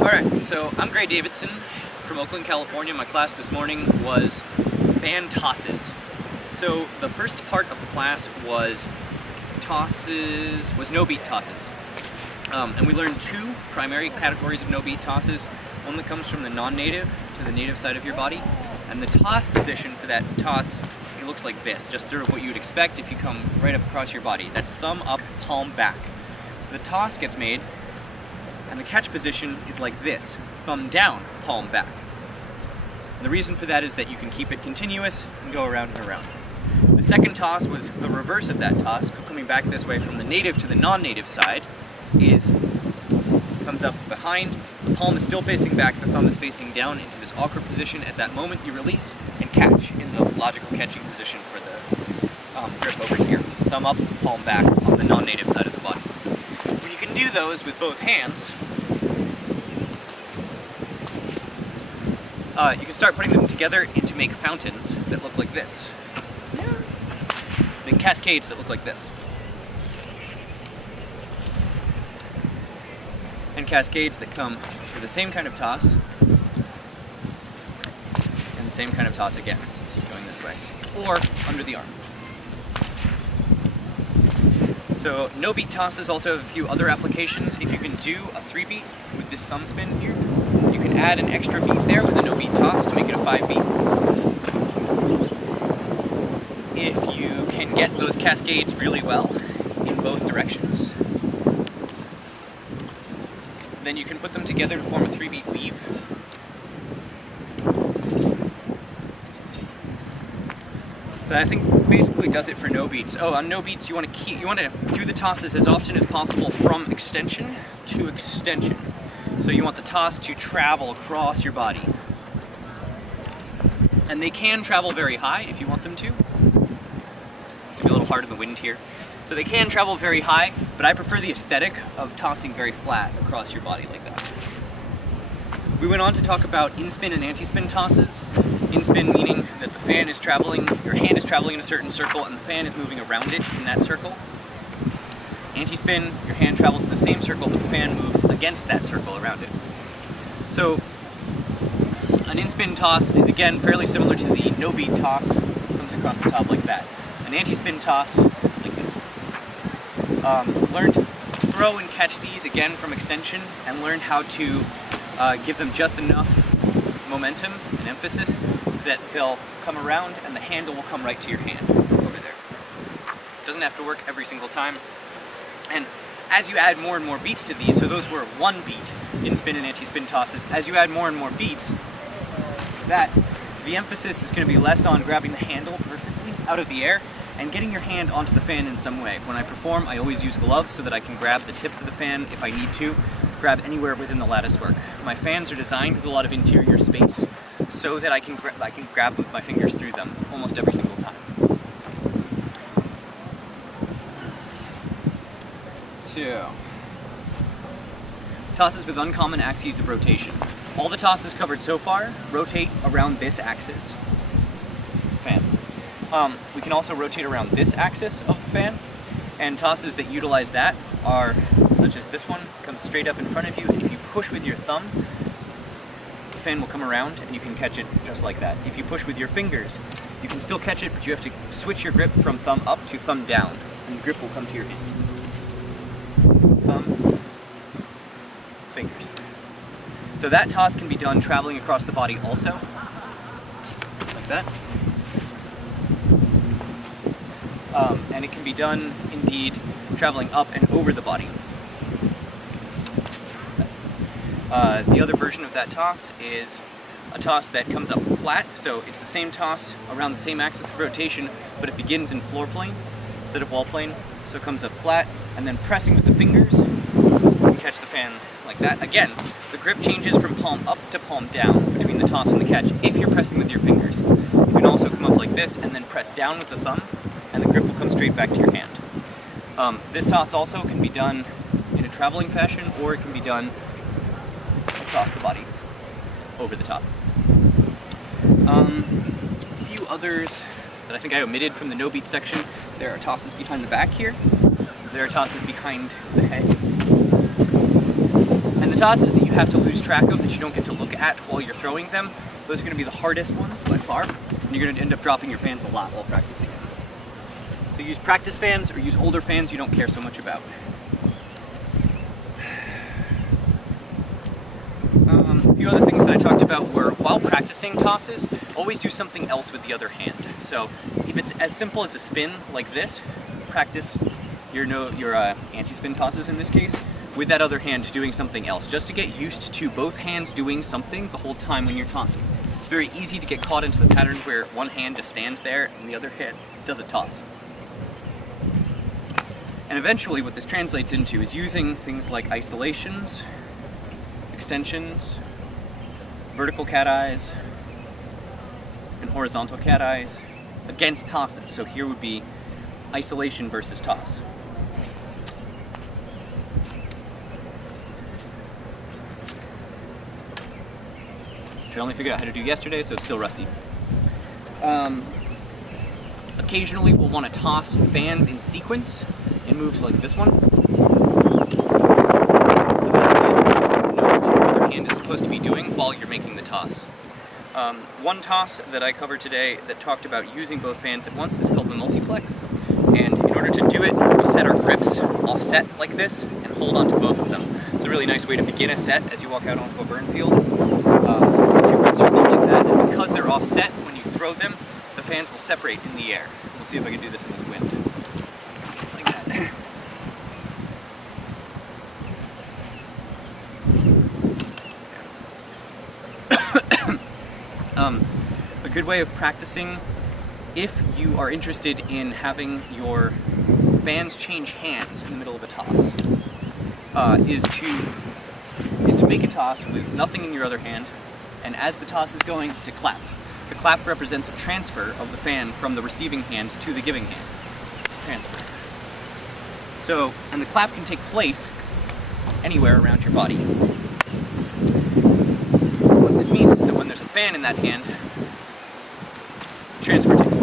Alright, so I'm Davidson from Oakland, California. My class this morning was fan tosses. So the first part of the class was no-beat tosses. And we learned two primary categories of no-beat tosses. One that comes from the non-native to the native side of your body. And the toss position for that toss, it looks like this, just sort of what you would expect if you come right up across your body. That's thumb up, palm back. So the toss gets made, and the catch position is like this, thumb down, palm back. And the reason for that is that you can keep it continuous and go around and around. The second toss was the reverse of that toss, coming back this way from the native to the non-native side, comes up behind, the palm is still facing back, the thumb is facing down into this awkward position. At that moment you release and catch in the logical catching position for the grip over here. Thumb up, palm back on the non-native side of the body. When you can do those with both hands, you can start putting them together to make fountains that look like this. Make cascades that look like this. And cascades that come with the same kind of toss, and the same kind of toss again, going this way, or under the arm. So no-beat tosses also have a few other applications. If you can do a 3-beat with this thumb spin here, you can add an extra beat there with a no-beat toss to make it a 5-beat. If you can get those cascades really well in both directions, then you can put them together to form a 3-beat weave. So I think basically does it for no beats. Oh, on no beats you want to do the tosses as often as possible from extension to extension. So you want the toss to travel across your body. And they can travel very high if you want them to. It's gonna be a little hard in the wind here. So they can travel very high, but I prefer the aesthetic of tossing very flat across your body like that. We went on to talk about in-spin and anti-spin tosses. In-spin meaning that the fan is traveling, your hand is traveling in a certain circle and the fan is moving around it in that circle. Anti-spin, your hand travels in the same circle but the fan moves against that circle around it. So an in-spin toss is again fairly similar to the no-beat toss. It comes across the top like that. An anti-spin toss like this. Learn to throw and catch these again from extension and learn how to give them just enough momentum and emphasis that they'll come around and the handle will come right to your hand over there. It doesn't have to work every single time. And as you add more and more beats to these, so those were 1 beat in spin and anti-spin tosses, as you add more and more beats, the emphasis is going to be less on grabbing the handle perfectly out of the air and getting your hand onto the fan in some way. When I perform, I always use gloves so that I can grab the tips of the fan if I need to, grab anywhere within the lattice work. My fans are designed with a lot of interior space so that I can grab with my fingers through them almost every single time. So, tosses with uncommon axes of rotation. All the tosses covered so far rotate around this axis. Fan. We can also rotate around this axis of the fan, and tosses that utilize that are, such as this one, comes straight up in front of you, and if you push with your thumb, the fan will come around and you can catch it just like that. If you push with your fingers, you can still catch it, but you have to switch your grip from thumb up to thumb down, and the grip will come to your hand. Thumb, fingers. So that toss can be done traveling across the body also, like that. And it can be done, indeed, traveling up and over the body. The other version of that toss is a toss that comes up flat, so it's the same toss around the same axis of rotation, but it begins in floor plane instead of wall plane, so it comes up flat, and then pressing with the fingers, you can catch the fan like that. Again, the grip changes from palm up to palm down between the toss and the catch if you're pressing with your fingers. You can also come up like this and then press down with the thumb, and the grip will come straight back to your hand. This toss also can be done in a traveling fashion, or it can be done across the body, over the top. A few others that I think I omitted from the no-beat section. There are tosses behind the back here. There are tosses behind the head. And the tosses that you have to lose track of, that you don't get to look at while you're throwing them, those are going to be the hardest ones by far, and you're going to end up dropping your fans a lot while practicing them. So use practice fans or use older fans you don't care so much about. A few other things that I talked about were, while practicing tosses, always do something else with the other hand. So if it's as simple as a spin like this, practice your anti-spin tosses in this case with that other hand doing something else, just to get used to both hands doing something the whole time when you're tossing. It's very easy to get caught into the pattern where one hand just stands there and the other hand does a toss. And eventually what this translates into is using things like isolations, extensions, vertical cat eyes, and horizontal cat eyes against tosses. So here would be isolation versus toss. Which I only figured out how to do yesterday, so it's still rusty. Occasionally we'll want to toss fans in sequence in moves like this one. Is supposed to be doing while you're making the toss. One toss that I covered today that talked about using both fans at once is called the multiplex, and in order to do it, we set our grips offset like this and hold on to both of them. It's a really nice way to begin a set as you walk out onto a burn field. Two grips are held like that, and because they're offset, when you throw them, the fans will separate in the air. We'll see if I can do this in this wind. Like that. A good way of practicing, if you are interested in having your fans change hands in the middle of a toss, is to make a toss with nothing in your other hand, and as the toss is going, to clap. The clap represents a transfer of the fan from the receiving hand to the giving hand. Transfer. So, and the clap can take place anywhere around your body. What this means is that when there's a fan in that hand, the transfer takes